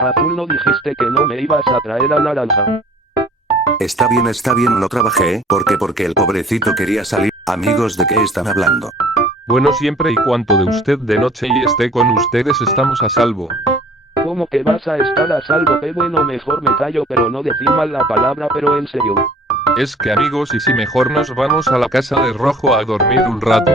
Azul, no dijiste que no me ibas a traer a naranja. Está bien, no trabajé, porque el pobrecito quería salir. Amigos, ¿de qué están hablando? Bueno, siempre y cuando de usted de noche y esté con ustedes estamos a salvo. ¿Cómo que vas a estar a salvo? Qué bueno, mejor me callo, pero no decir mal la palabra, pero en serio. Es que amigos, y si mejor nos vamos a la casa de Rojo a dormir un rato.